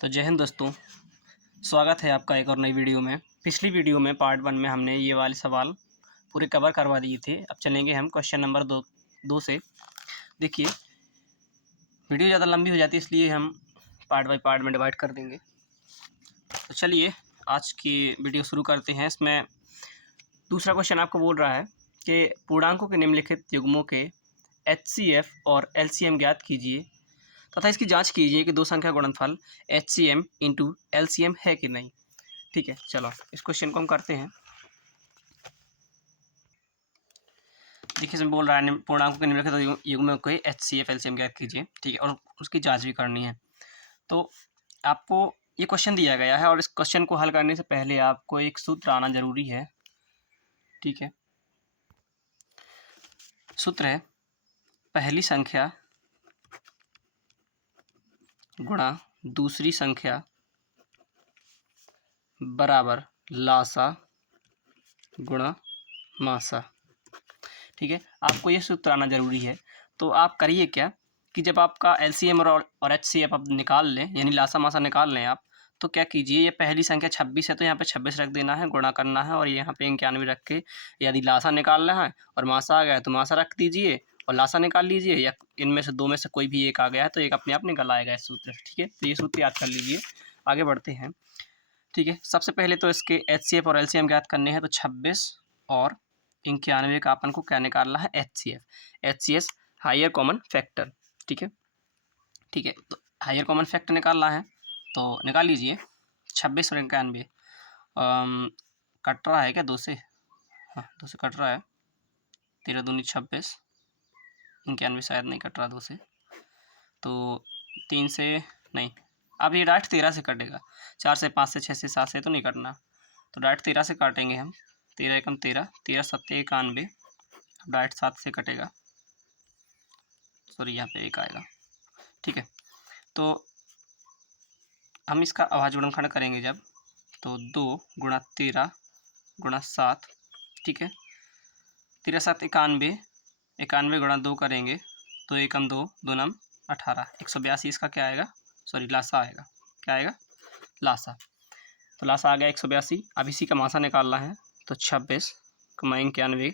तो जय हिंद दोस्तों, स्वागत है आपका एक और नई वीडियो में। पिछली वीडियो में पार्ट 1 में हमने ये वाले सवाल पूरे कवर करवा दिए थे। अब चलेंगे हम क्वेश्चन नंबर दो से। देखिए, वीडियो ज़्यादा लंबी हो जाती है, इसलिए हम पार्ट बाय पार्ट में डिवाइड कर देंगे। तो चलिए आज की वीडियो शुरू करते हैं। इसमें दूसरा क्वेश्चन आपको बोल रहा है कि पूर्णांकों के निम्नलिखित युग्मों के HCF और LCM ज्ञात कीजिए तथा इसकी जांच कीजिए कि दो संख्या गुणनफल HCM इंटू LCM है कि नहीं। ठीक है, चलो इस क्वेश्चन को हम करते हैं। देखिए, इसमें बोल रहा है पूर्णांकों के निम्नलिखित युग्मों के HCF LCM ज्ञात कीजिए। ठीक है, और उसकी जांच भी करनी है। तो आपको ये क्वेश्चन दिया गया है और इस क्वेश्चन को हल करने से पहले आपको एक सूत्र आना जरूरी है। ठीक है, सूत्र है पहली संख्या गुणा दूसरी संख्या बराबर लासा गुणा मासा। ठीक है, आपको ये सूत्र आना जरूरी है। तो आप करिए क्या कि जब आपका LCM और HCF आप निकाल लें, यानी लासा मासा निकाल लें आप, तो क्या कीजिए, ये पहली संख्या 26 है तो यहाँ पे 26 रख देना है, गुणा करना है, और यहाँ पे 91 रख के यदि लासा निकालना है और मासा आ गया तो मासा रख दीजिए और लासा निकाल लीजिए, या इनमें से दो में से कोई भी एक आ गया है तो एक अपने आप निकल आएगा इस सूत्र से। ठीक है, तो ये सूत्र याद कर लीजिए। आगे बढ़ते हैं। ठीक है, सबसे पहले तो इसके HCF और LCM ज्ञात करने हैं। तो 26 और 91 का अपन को क्या निकालना है, HCF हायर कॉमन फैक्टर। ठीक है, ठीक है, तो हायर कॉमन फैक्टर निकालना है तो निकाल लीजिए। 26 और 91 कट रहा है क्या दो से? हाँ, दो से कट रहा है। 13 दूनी 26, 91 शायद नहीं कट रहा दो से, तो 3 से नहीं, अब ये डायरेक्ट 13 से कटेगा। 4 से 5 से 6 से 7 से तो नहीं कटना, तो डायरेक्ट 13 से काटेंगे हम। 13 एकम 13, 13 सत्ते 91, अब डायरेक्ट 7 से कटेगा, सॉरी यहाँ पे एक आएगा। ठीक है, तो हम इसका अभाज्य गुणनखंड करेंगे जब, तो 2 गुणा 13 गुणा 7। ठीक है, 13 7 91, 91 गुणा 2 करेंगे तो एकम 2, 2 नम 18, 182 इसका क्या आएगा, सॉरी लासा आएगा। क्या आएगा, लासा। तो लासा आ गया 182। अब इसी का मासा निकालना है, तो 26 कमा 91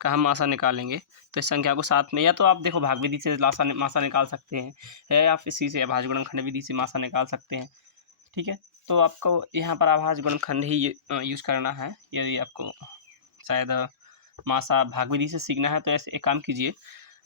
का हम मासा निकालेंगे। तो इस संख्या को साथ में, या तो आप देखो भाग विधि से लासा मासा निकाल सकते हैं, या आप इसी से अभाज्य गुणनखंड विधि से मासा निकाल सकते हैं। ठीक है, तो आपको यहाँ पर अभाज्य गुणनखंड ही यूज़ करना है। यदि आपको शायद मासा भाग विधि से सीखना है तो ऐसे एक काम कीजिए,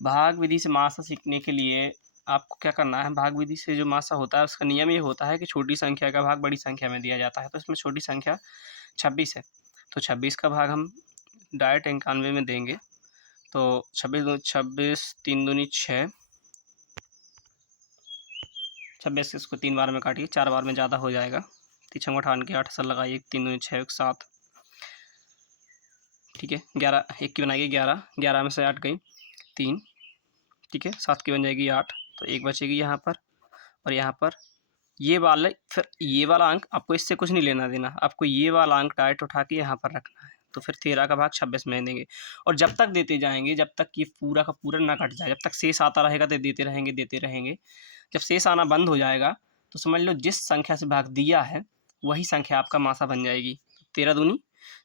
भाग विधि से मासा सीखने के लिए आपको क्या करना है, भाग विधि से जो मासा होता है उसका नियम ये होता है कि छोटी संख्या का भाग बड़ी संख्या में दिया जाता है। तो इसमें छोटी संख्या 26 है, तो 26 का भाग हम डायरेक्ट 91 में देंगे। तो 26 3 दूनी 6, 26 इसको 3 बार में काटिए, 4 बार में ज़्यादा हो जाएगा। 3 58 के 8 असर लगाइए, 3 दूनी 6 7। ठीक है, 11 एक की बनाइए 11, 11 में से 8 गई 3। ठीक है, 7 की बन जाएगी 8, तो एक बचेगी यहाँ पर, और यहाँ पर ये वाले, फिर ये वाला अंक आपको इससे कुछ नहीं लेना देना, आपको ये वाला अंक डायरेक्ट उठा के यहाँ पर रखना है। तो फिर 13 का भाग 26 में देंगे, और जब तक देते जाएंगे जब तक ये पूरा का पूरा ना कट जाए, जब तक शेष आता रहेगा तो देते रहेंगे देते रहेंगे। जब शेष आना बंद हो जाएगा तो समझ लो जिस संख्या से भाग दिया है वही संख्या आपका मासा बन जाएगी। 13 दूनी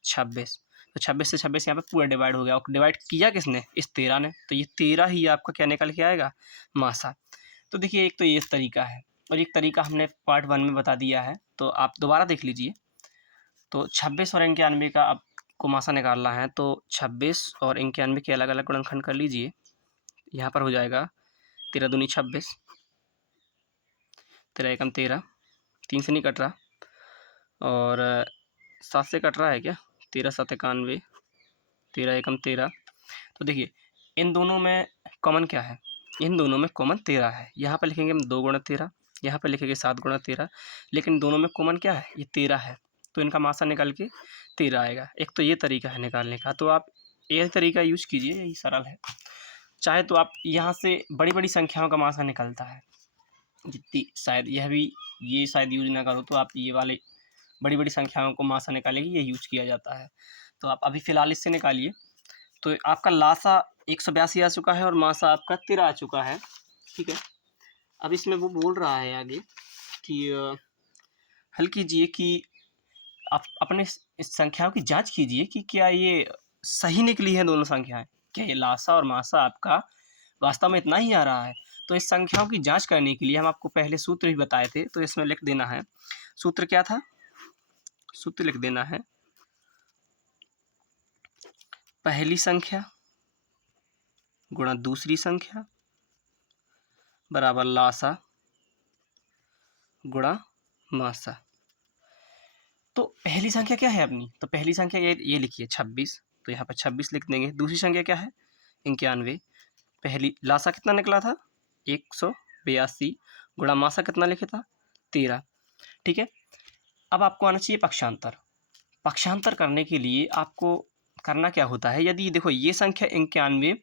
26, तो 26 से 26 यहाँ पे पूरा डिवाइड हो गया, और डिवाइड किया किसने, इस 13 ने, तो ये 13 ही आपका क्या निकल के आएगा, मासा। तो देखिए, एक तो ये तरीका है, और एक तरीका हमने पार्ट 1 में बता दिया है, तो आप दोबारा देख लीजिए। तो 26 और 91 का आपको मासा निकालना है, तो 26 और 91 के अलग अलग गुणनखंड कर लीजिए। यहाँ पर हो जाएगा 13 दूनी 26, 13 एकम 13, 3 से नहीं कट रहा, और 7 से कट रहा है क्या, 13 7 91, 13 एकम 13। तो देखिए, इन दोनों में कॉमन क्या है, इन दोनों में कॉमन 13 है। यहाँ पर लिखेंगे हम 2 गुणा 13, यहाँ पर लिखेंगे 7 गुणा 13, लेकिन दोनों में कॉमन क्या है, ये 13 है, तो इनका मासा निकल के 13 आएगा। एक तो ये तरीका है निकालने का, तो आप ये तरीका यूज कीजिए, यही सरल है। चाहे तो आप यहाँ से बड़ी बड़ी संख्याओं का मासा निकलता है, जितनी शायद यह भी, ये शायद यूज ना करो तो आप ये वाले बड़ी बड़ी संख्याओं को मासा निकालेंगे, ये यूज किया जाता है। तो आप अभी फ़िलहाल इससे निकालिए। तो आपका लासा 182 आ चुका है और मासा आपका 13 आ चुका है। ठीक है, अब इसमें वो बोल रहा है आगे कि हल कीजिए कि आप अपने इस संख्याओं की जांच कीजिए कि क्या ये सही निकली है दोनों संख्याएं। क्या ये लासा और मासा आपका वास्तव में इतना ही आ रहा है? तो इस संख्याओं की जांच करने के लिए हम आपको पहले सूत्र भी बताए थे, तो इसमें लिख देना है। सूत्र क्या था? सूत्र लिख देना है, पहली संख्या गुणा दूसरी संख्या बराबर लासा गुणा मासा। तो पहली संख्या क्या है अपनी? तो पहली संख्या ये लिखिए 26, तो यहाँ पर 26 लिख देंगे। दूसरी संख्या क्या है? 91। पहली लासा कितना निकला था? 182 गुणा मासा कितना लिखा था? 13। ठीक है, अब आपको आना चाहिए पक्षांतर। पक्षांतर करने के लिए आपको करना क्या होता है? यदि देखो ये संख्या 91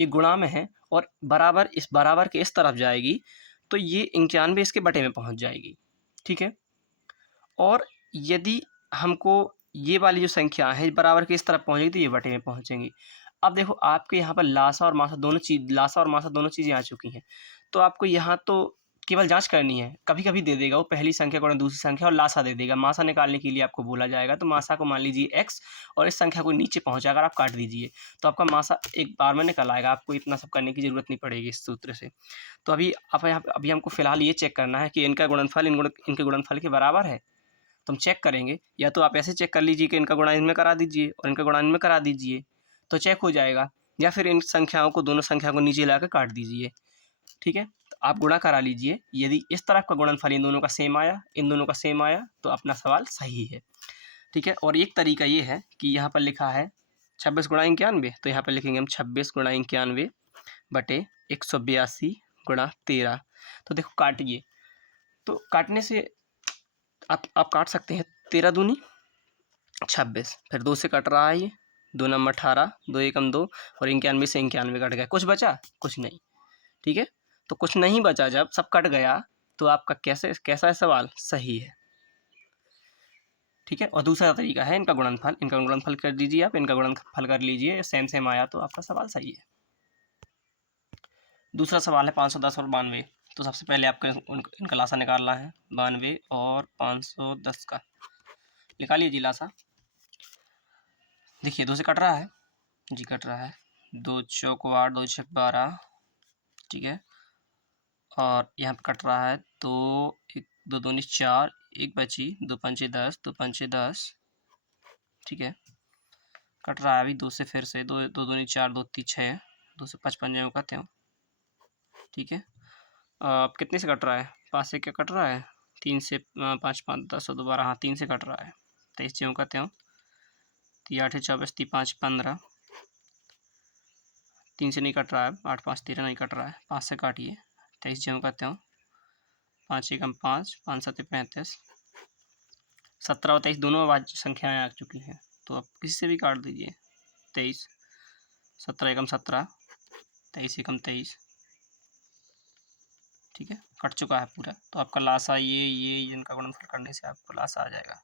ये गुणा में है और बराबर इस बराबर के इस तरफ जाएगी, तो ये 91 इसके बटे में पहुंच जाएगी। ठीक है, और यदि हमको ये वाली जो संख्या है बराबर के इस तरफ पहुंचेगी तो ये बटे में पहुंचेंगी। अब देखो आपके यहाँ पर लासा और मासा दोनों चीज़ें आ चुकी हैं, तो आपको यहाँ तो केवल जांच करनी है। कभी कभी दे देगा वो पहली संख्या गुणा दूसरी संख्या और लासा दे देगा। मासा निकालने के लिए आपको बोला जाएगा, तो मासा को मान लीजिए x और इस संख्या को नीचे पहुँचाकर आप काट दीजिए, तो आपका मासा एक बार में निकल आएगा। आपको इतना सब करने की जरूरत नहीं पड़ेगी इस सूत्र से। तो अभी हमको फिलहाल ये चेक करना है कि इनका गुणनफल इनके गुणनफल के बराबर है। तो हम चेक करेंगे, या तो आप ऐसे चेक कर लीजिए कि इनका गुणा इनमें करा दीजिए और इनका गुणा इनमें करा दीजिए, तो चेक हो जाएगा। या फिर इन संख्याओं को दोनों संख्या को नीचे लाकर काट दीजिए। ठीक है, तो आप गुणा करा लीजिए। यदि इस तरफ का गुणनफल इन दोनों का सेम आया, इन दोनों का सेम आया, तो अपना सवाल सही है। ठीक है, और एक तरीका ये है कि यहाँ पर लिखा है 26 गुणा 91, तो यहाँ पर लिखेंगे हम 26 गुणा 91 बटे 182 गुणा 13। तो देखो काटिए, तो काटने से आप काट सकते हैं। 13 दूनी 26, फिर 2 से कट रहा है ये, 2 नंबर 18, 2 एकम 2 और 91 से 91 कट गया। कुछ बचा? कुछ नहीं। ठीक है, तो कुछ नहीं बचा, जब सब कट गया तो आपका कैसा है सवाल? सही है। ठीक है, और दूसरा तरीका है इनका गुणनफल कर दीजिए आप, इनका गुणनफल कर लीजिए, सेम आया तो आपका सवाल सही है। दूसरा सवाल है 510 और 92। तो सबसे पहले आपको इनका लासा निकालना है। 92 और 510 का निकालिए जी लासा। देखिए 2 से कट रहा है जी, कट रहा है। 2 चौक 8, 2 छक 12। ठीक है, और यहाँ पे कट रहा है 2 1 2 दूनी 4, 1 बची, 2 पंचे 10, 2 पंचे 10। ठीक है, कट रहा है अभी 2 से, फिर से 2 2 दूनी 4, 2 3 6, 2 से 5 पंजे कहते हो। ठीक है, अब कितने से कट रहा है? 5 से क्या कट रहा है? 3 से 5 5 10 और 12, हाँ 3 से कट रहा है। 23 ज्यों कहते हो, 3 8 24, 3 5 15। 3 से नहीं कट रहा है, 8 5 13 नहीं कट रहा है, 5 से काटिए। 23 ज्यों कहते हो, 5 एकम 5, 5 7 35। 17 और 23 दोनों अभाज्य संख्याएं आ चुकी हैं, तो आप किसी से भी काट दीजिए। 23, 17 एकम 17, 23 एकम 23। ठीक है, कट चुका है पूरा। तो आपका लासा ये इनका गुणनफल करने से आपको लासा आ जाएगा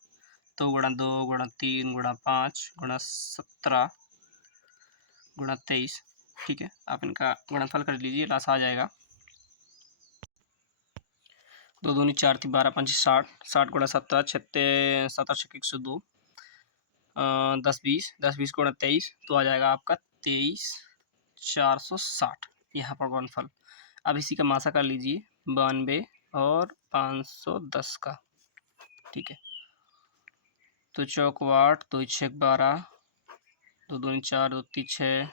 2 गुणा 2 गुणा 3 गुणा 5 गुणा 17 गुणा 23। ठीक है, आप इनका गुणनफल कर लीजिए, लासा आ जाएगा 2 दूनी 4 थी 12 5 60, 60 गुणा 17 छत्तीस 17 छक्के 102, 10 20 गुणा 23, तो आ जाएगा आपका 23,460 यहाँ पर गुणनफल। अब इसी का मासा कर लीजिए 92 और 510 का। ठीक है, तो चौक 8, 2 छक 12, 2 दूनी 4, 2 3 6,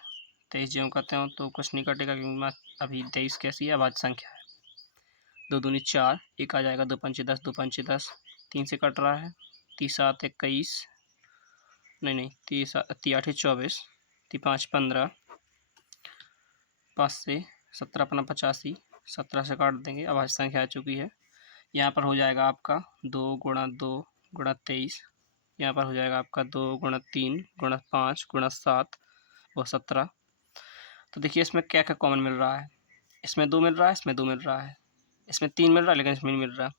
23 ज्यों कहते हो तो कुछ नहीं कटेगा, क्योंकि अभी 23 कैसी है? अभाज्य संख्या है। 2 दूनी 4, 1 आ जाएगा, 2 पंचे 10, 2 पंचे 10, 3 से कट रहा है। 3 7 21, नहीं 3 8 24, 3 5 15, 5 से 17 अपना 85, 17 से काट देंगे, अभाज्य संख्या आ चुकी है। यहाँ पर हो जाएगा आपका 2 गुणा 2 गुणा 23, यहाँ पर हो जाएगा आपका 2 गुणा 3 गुणा 5 गुणा 7 और 17। तो देखिए इसमें क्या क्या कॉमन मिल रहा है? इसमें 2 मिल रहा है, इसमें 2 मिल रहा है, इसमें 3 मिल रहा है, लेकिन इसमें नहीं मिल रहा।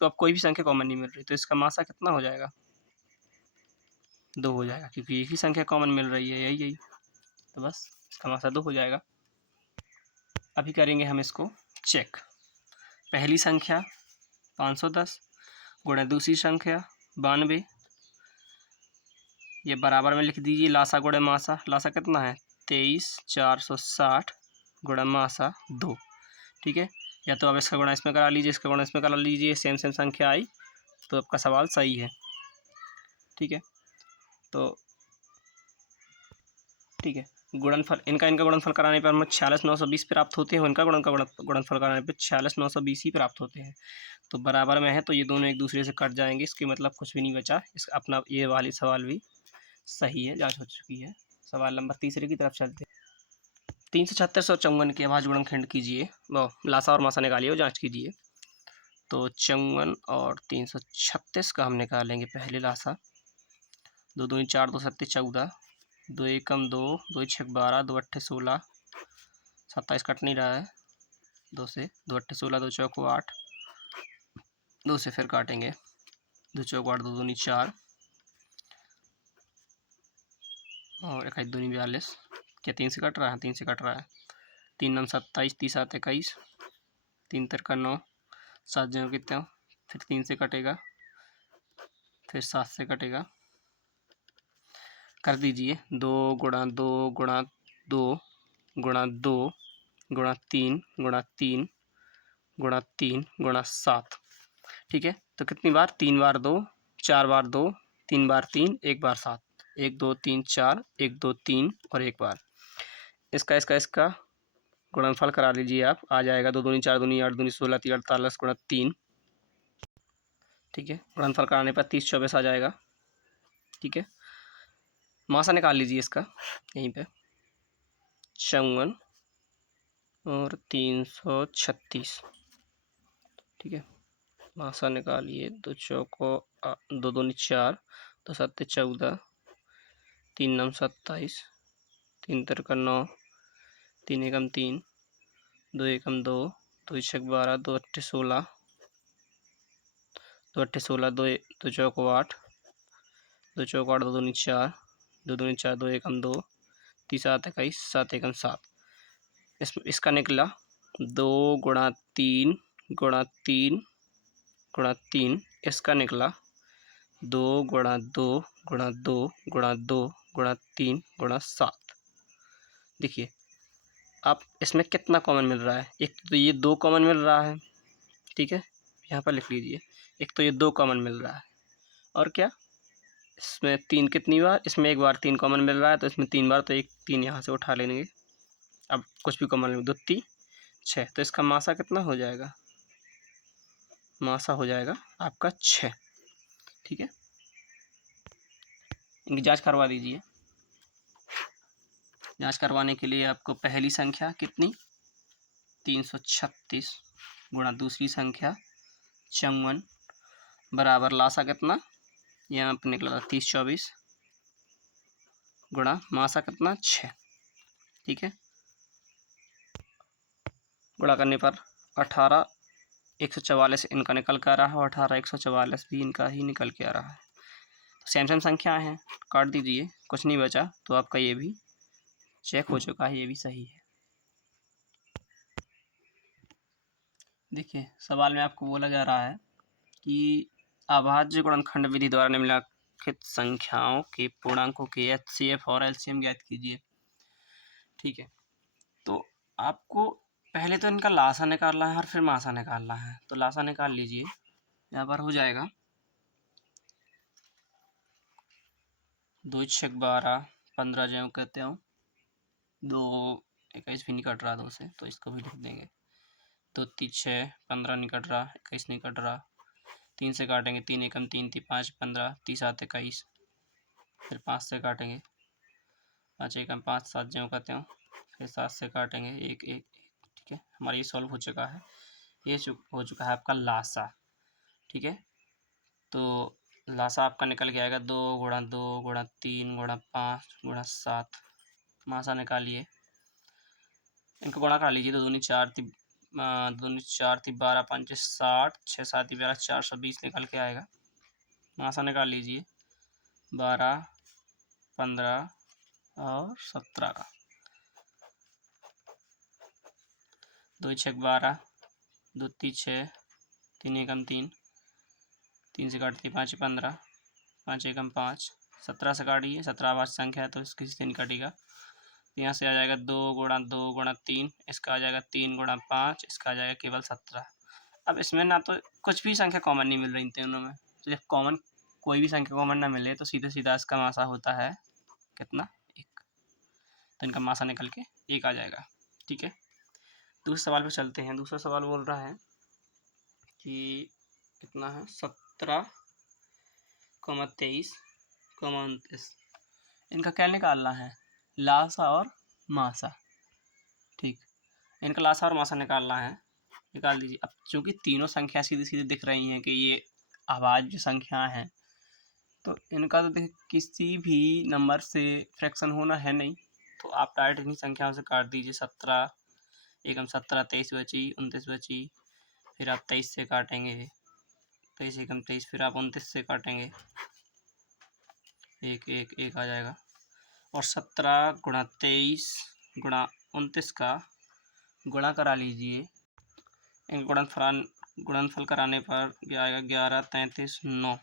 तो अब कोई भी संख्या कॉमन नहीं मिल रही, तो इसका मासा कितना हो जाएगा? 2 हो जाएगा, क्योंकि एक ही संख्या कॉमन मिल रही है, यही तो बस इसका मासा 2 हो जाएगा। अभी करेंगे हम इसको चेक। पहली संख्या 510 गुणा दूसरी संख्या 92, ये बराबर में लिख दीजिए लासा गुणा मासा। लासा कितना है 23,460 गुणा मासा 2। ठीक है, या तो आप इसका गुणा इसमें करा लीजिए, इसका गुणा इसमें करा लीजिए, सेम सेम संख्या आई तो आपका सवाल सही है। ठीक है, तो ठीक है, गुणनफल इनका गुणनफल कराने पर हमें 46,920 प्राप्त होते हैं, इनका गुणनफल कराने पर 46,920 ही प्राप्त होते हैं। तो बराबर में है तो ये दोनों एक दूसरे से कट जाएंगे, इसके मतलब कुछ भी नहीं बचा। इस अपना ये वाली सवाल भी सही है, जांच हो चुकी है। सवाल नंबर तीसरे की तरफ चलते हैं। 336 और 54 के अभाज्य गुणनखंड कीजिए, वो लासा और मासा निकालिए और जाँच कीजिए। तो 54 और 336 का हम निकालेंगे पहले लासा। 2 दूनी 4, 2 सत्ते 14, 2 एकम 2, 2 छक 12, 2 अट्ठे 16, 27 कट नहीं रहा है 2 से, 2 अट्ठे 16, 2 चौको 8, 2 से फिर काटेंगे, 2 चौको 8, 2 दूनी 4 और 1 दूनी 42। क्या 3 से कट रहा है? 3 से कट रहा है। 3 9 27, 30 7 21, 3 तिरका 9, 7 जगह कितने हो, फिर 3 से कटेगा, फिर 7 से कटेगा, कर दीजिए 2 गुणा 2 गुणा 2 गुणा 2 गुणा 3 गुणा 3 गुणा 3 गुणा 7। ठीक है, तो कितनी बार? 3 बार 2, 4 बार 2, 3 बार 3, 1 बार 7, 1 2 3 4, 1 2 3 और 1 बार। इसका गुणनफल करा लीजिए आप, आ जाएगा 2 दूनी 4 दूनी 8 दूनी 16 3 48 गुणा 3। ठीक है, गुणनफल कराने पर 30 24 आ जाएगा। ठीक है, मासा निकाल लीजिए इसका यहीं पे, 54 और 336। ठीक है, मासा निकालिए, 2 चौको 2 दूनी 4, 2 सत्ते 14, 3 9 27, 3 तिरका 9, 3 एकम 3, 2 एकम 2, 2 छक 12, 2 अट्ठे 16, 2 अट्ठे 16, 2 चौको 8, 2 चौको 8, 2 दूनी 4, 2 दूनी 4, 2 एकम 2, 3 7 21, 7 एकम 7। इसका निकला 2 गुणा 3 गुणा 3 गुणा 3, इसका निकला 2 गुणा 2 गुणा 2 गुणा 2 गुणा 3 गुणा 7। देखिए आप इसमें कितना कॉमन मिल रहा है, एक तो ये 2 कॉमन मिल रहा है। ठीक है, यहाँ पर लिख लीजिए, एक तो ये 2 कॉमन मिल रहा है, और क्या इसमें 3 कितनी बार, इसमें 1 बार 3 कॉमन मिल रहा है, तो इसमें 3 बार, तो एक 3 यहाँ से उठा लेंगे। अब कुछ भी कॉमन, 2 3 6, तो इसका मासा कितना हो जाएगा? मासा हो जाएगा आपका 6। ठीक है, इनकी जांच करवा दीजिए। जांच करवाने के लिए आपको पहली संख्या कितनी 336 गुणा दूसरी संख्या 54 बराबर लासा कितना, यहाँ पर निकला 30 24 गुणा मासा कितना 6। ठीक है, गुणा करने पर 18 144 इनका निकल के आ रहा है, और 18 144 भी इनका ही निकल के आ रहा है। तो सेम सेम संख्या है, काट दीजिए, कुछ नहीं बचा, तो आपका ये भी चेक हो चुका है, ये भी सही है। देखिए सवाल में आपको बोला जा रहा है कि अभाज्य गुणनखंड विधि द्वारा निम्नलिखित संख्याओं के पूर्णांकों के HCF और LCM ज्ञात कीजिए। ठीक है, तो आपको पहले तो इनका लासा निकालना है और फिर मासा निकालना है। तो लासा निकाल लीजिए, यहाँ पर हो जाएगा 2 छक 12, 15 जो कहते हो, 2 21 भी नहीं कट रहा 2 से, तो इसको भी लिख देंगे। 2 3 6, 15 नहीं कट रहा, 21 नहीं कट रहा, 3 से काटेंगे, 3 एकम 3 3 5 15, 3 7 21, फिर 5 से काटेंगे, 5 एकम 5 7 जो कहते हो, फिर 7 से काटेंगे 1 1। ठीक है, हमारा ये सॉल्व हो चुका है, ये हो चुका है आपका लासा। ठीक है, तो लासा आपका निकल के आएगा 2 गुणा 2 गुणा 3 गुणा 5 गुणा 7। मासा निकालिए, इनको गुणा कर लीजिए, 2 दूनी 4 3 2 दूनी 4 3 12 5 60, 6 7 12 420 निकल के आएगा। मासा निकाल लीजिए 12 15 और 17 का, 2 छक 12, 2 3 6, 3 एकम 3, 3 से काटती 5 15, 5 एकम 5, 17 से काटिए, 17 भाज्य संख्या है तो किसी से नहीं कटेगा। यहाँ से आ जाएगा 2 गुणा 3, इसका आ जाएगा 3 गुणा 5, इसका आ जाएगा केवल 17। अब इसमें ना तो कुछ भी संख्या कॉमन नहीं मिल रही इन तीनों में, तो जब कॉमन कोई भी संख्या कॉमन ना मिले तो सीधे सीधा इसका मासा होता है कितना, 1। तो इनका मासा निकल के 1 आ जाएगा। ठीक है, दूसरे सवाल पे चलते हैं। दूसरा सवाल बोल रहा है कि कितना है, 17, 23, 29। इनका क्या निकालना है, लासा और मासा। ठीक, इनका लासा और मासा निकालना है, निकाल दीजिए। अब चूँकि तीनों संख्या सीधी सीधी दिख रही हैं कि ये अभाज्य संख्या हैं, तो इनका तो देखिए किसी भी नंबर से फ्रैक्शन होना है नहीं, तो आप डायरेक्ट इन्हीं संख्याओं से काट दीजिए। 17 एकम 17, 23 बची, 29 बची, फिर आप 23 से काटेंगे, 23 एकम 23, फिर आप 29 से काटेंगे, 1 1 1 आ जाएगा। और 17 गुणा 23 गुणा 29 का गुणा करा लीजिए। इन गुणनफल कराने पर क्या आएगा, 11 33 9,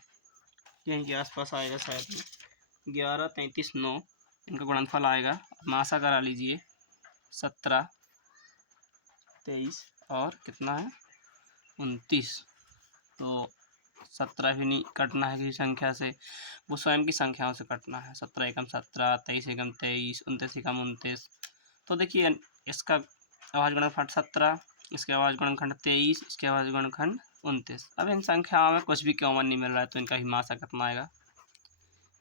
यहीं के आसपास आएगा शायद में, 11 33 9 इनका गुणनफल आएगा। मासा करा लीजिए, 17 23 और कितना है 29। तो 17 भी नहीं कटना है किसी संख्या से, वो स्वयं की संख्याओं से कटना है। 17 एकम 17, 23 एकम 23, 29 एकम 29। तो देखिए इसका अभाज्य गुणनखंड 17, इसके अभाज्य गुणनखंड 23, इसके अभाज्य गुणनखंड 29। अब इन संख्याओं में कुछ भी कॉमन नहीं मिल रहा है, तो इनका ही मासा कितना आएगा,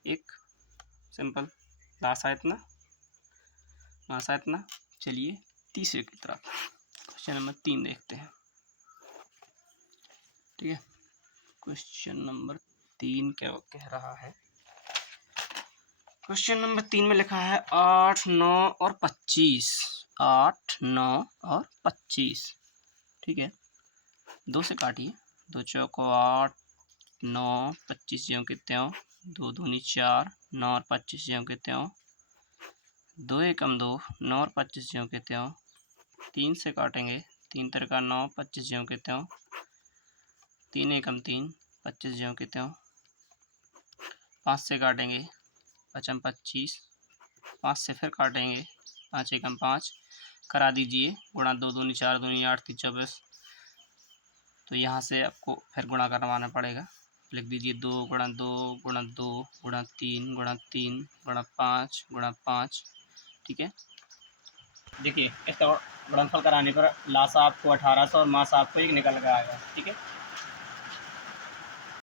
1। सिंपल, लासा इतना, मासा इतना। चलिए तीसरे की तरफ, क्वेश्चन नंबर 3 देखते हैं। ठीक है, क्वेश्चन नंबर 3 क्या कह रहा है। क्वेश्चन नंबर 3 में लिखा है 8 9 और 25, 8 9 और 25। ठीक है, 2 से काटिए, 2 चौको 8, 9 25 ज्यों के त्यों, 2 दूनी 4, 9 और 25 ज्यों के त्यों, 2 एकम 2, 9 और 25 ज्यों के त्यों। 3 से काटेंगे, 3 तिरका 9, 25 ज्यों के त्यों, 3 एकम 3, 25 ज्यों के त्यों। 5 से काटेंगे, 5 25, 5 से फिर काटेंगे, 5 एकम 5, करा दीजिए गुणा, 2 दूनी 4, दूनी 8, 3 24। तो यहाँ से आपको फिर गुणा करवाना पड़ेगा, लिख दीजिए 2 गुणा 2 गुणा 2 गुणा 3 गुणा 3 गुणा 5 गुणा 5। ठीक है, देखिए इसका गुणनफल कराने पर लासा आपको 1800 और मासा आपको 1 निकल कर आएगा। ठीक है,